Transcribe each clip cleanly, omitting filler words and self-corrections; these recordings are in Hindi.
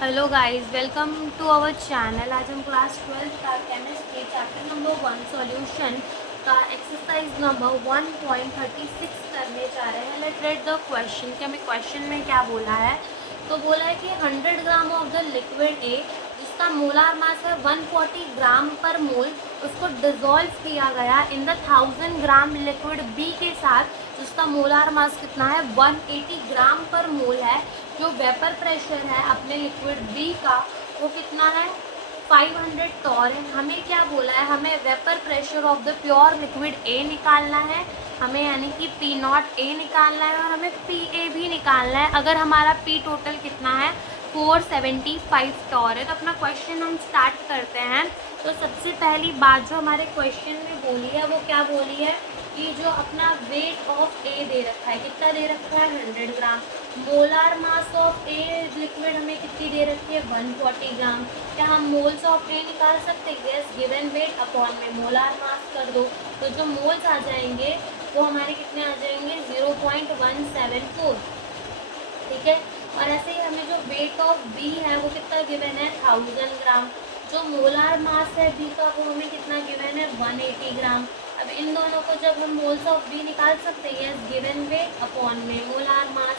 Hello guys, welcome to our channel. आज हम क्लास 12 का केमिस्ट्री चैप्टर नंबर 1 सॉल्यूशन का एक्सरसाइज नंबर 1.36 करने जा रहे हैं। लेट्स रीड द क्वेश्चन कि हमें क्वेश्चन में क्या बोला है। तो बोला है कि 100 gram of the liquid A, जिसका मोलार मास है 140 ग्राम पर मोल, उसको डिजोल्व किया गया in the 1000 gram liquid B के साथ, जिसका मोलार मास कितना है 180 ग्राम पर मोल है। जो वेपर प्रेशर है अपने लिक्विड बी का वो कितना है 500 टॉर है। हमें क्या बोला है, हमें vapour pressure of the pure liquid A निकालना है, हमें यानी कि पी नॉट ए निकालना है और हमें पी ए भी निकालना है। अगर हमारा पी टोटल कितना है 475 टॉर है। तो अपना क्वेश्चन हम स्टार्ट करते हैं। तो सबसे पहली बात जो हमारे क्वेश्चन में बोली है वो क्या बोली है कि जो अपना वेट ऑफ ए दे रखा है, कितना दे रखा है 100 gram. Molar mass of a liquid हमें कितनी दे रखी है 140 ग्राम। क्या हम मोल्स ऑफ ए निकाल सकते हैं? यस, गिवन वेट अपॉन में मोलार मास कर दो तो जो मोल्स आ जाएंगे वो हमारे कितने आ जाएंगे 0.174। ठीक है। और ऐसे ही हमें जो वेट ऑफ बी है वो कितना गिवन है 1000 ग्राम। जो मोलार मास है बी का वो हमें कितना गिवन है 180 ग्राम। अब इन दोनों को जब हम मोल्स ऑफ बी निकाल सकते हैं, यस, गिवन वेट अपॉन में मोलार मास,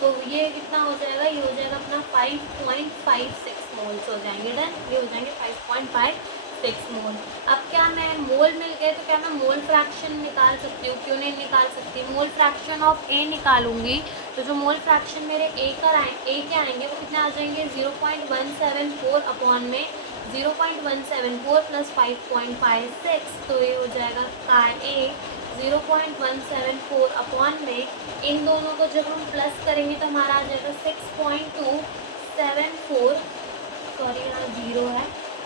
तो ये कितना हो जाएगा, ये हो जाएगा अपना 5.56 मोल्स हो जाएंगे। डन, ये हो जाएंगे 5.56 मोल। अब क्या मैं मोल मिल गए तो क्या मैं मोल फ्रैक्शन निकाल सकती हूँ? क्यों नहीं निकाल सकती? मोल फ्रैक्शन ऑफ ए निकालूंगी तो जो मोल फ्रैक्शन मेरे ए के आएंगे वो कितने आ जाएंगे 0.174 अपॉन में 0.174 प्लस 5.56, तो ये हो जाएगा का ए 0.174 अपॉन में इन दोनों को जब हम प्लस करेंगे तो हमारा आ जाएगा 6.274, सॉरी यहाँ जीरो है,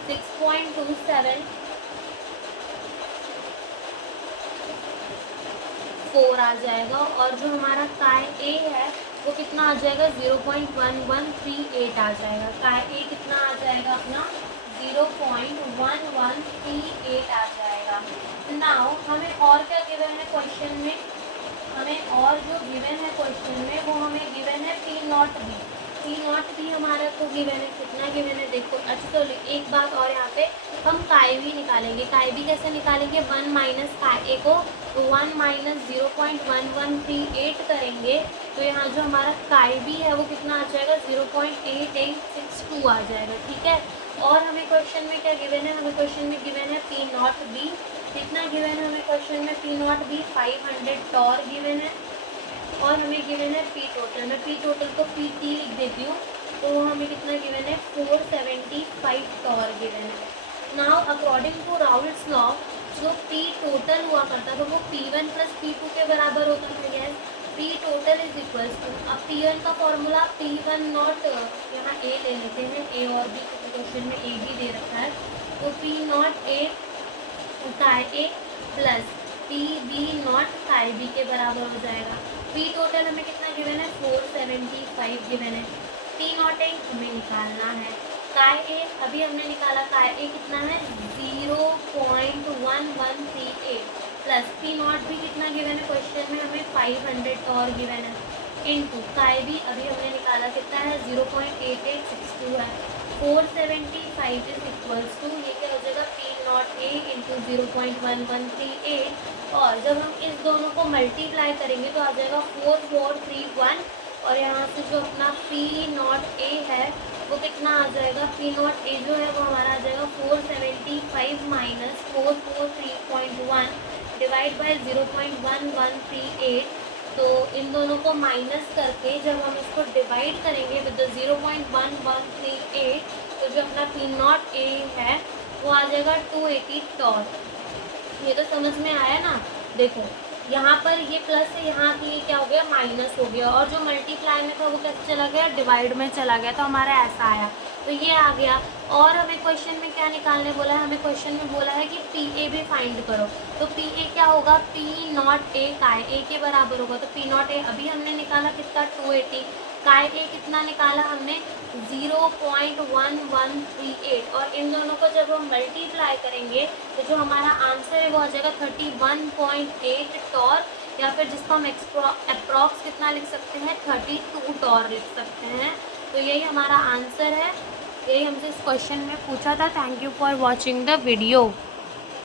6.274 आ जाएगा। और जो हमारा काय ए है वो कितना आ जाएगा 0.1138 आ जाएगा। काय ए कितना आ जाएगा अपना 0.1138 आ जाएगा। नाउ हमें और क्या गिवन है क्वेश्चन में, हमें और जो गिवन है क्वेश्चन में वो हमें गिवन है P naught B. P naught B हमारा को गिवन है, कितना गिवन है देखो। अच्छा तो एक बात और, यहाँ पे हम काय बी निकालेंगे। काय बी कैसे निकालेंगे, 1 माइनस काय ए को 1 माइनस 0.1138 करेंगे तो यहाँ जो हमारा काय बी है वो कितना आ जाएगा 0.8862 आ जाएगा। ठीक है। और हमें क्वेश्चन में क्या गिवन है, हमें क्वेश्चन में गिवन है पी नॉट बी। कितना गिवन है हमें क्वेश्चन में P naught B 500 torr given है। और हमें गिवन है पी टोटल, मैं पी टोटल को पी टी लिख देती हूँ तो हमें कितना गिवन है 475 टॉर गिवन है। Now according to Raoult's law जो पी टोटल हुआ करता था वो P1 प्लस P2 के बराबर होता था। Yes, P total is equals to, अब P1 का फॉर्मूला P1 नॉट, यहाँ ए ले लेते हैं, ए और बी, क्वेश्चन में ए भी दे रखा है, तो पी नॉट ए काय ए प्लस पी बी नॉट काय बी के बराबर हो जाएगा। पी टोटल हमें कितना गिवन है 475 गिवन है। पी नॉट ए हमें निकालना है। काय ए अभी हमने निकाला, काय ए कितना है 0.1138 प्लस पी नॉट भी कितना गिवन है क्वेश्चन में हमें 500 और गिवन है, इनटू काय बी अभी हमने निकाला कितना है 0.8862 है। 475 इज इक्वल्स टू, ये क्या हो जाएगा पी नॉट ए इंटू 0.1138, और जब हम इस दोनों को मल्टीप्लाई करेंगे तो आ जाएगा 4431, और यहाँ से जो अपना पी नॉट ए है वो कितना आ जाएगा, पी नॉट ए जो है वो हमारा आ जाएगा 475 माइनस 443.1 डिवाइड बाई 0.1138। तो इन दोनों को माइनस करके जब हम इसको डिवाइड करेंगे विद 0.1138 तो जो अपना पी नॉट ए है वो आ जाएगा 280 टॉर। ये तो समझ में आया ना। देखो यहाँ पर ये प्लस है, यहाँ की क्या हो गया माइनस हो गया, और जो मल्टीप्लाई में था वो कैसे चला गया डिवाइड में चला गया, तो हमारा ऐसा आया, तो ये आ गया। और हमें क्वेश्चन में क्या निकालने बोला है, हमें क्वेश्चन में बोला है कि पी ए भी फाइंड करो। तो पी ए क्या होगा, पी नॉट ए काय ए के बराबर होगा, तो पी नॉट ए अभी हमने निकाला कितना 280, काय ए कितना निकाला हमने 0.1138, और इन दोनों को जब हम मल्टीप्लाई करेंगे तो जो हमारा आंसर है वो आ जाएगा 31.8 टॉर, या फिर जिसको हम अप्रॉक्स कितना लिख सकते हैं 32 टॉर लिख सकते हैं। तो यही हमारा आंसर है, यही हमसे इस क्वेश्चन में पूछा था। Thank you for watching the video.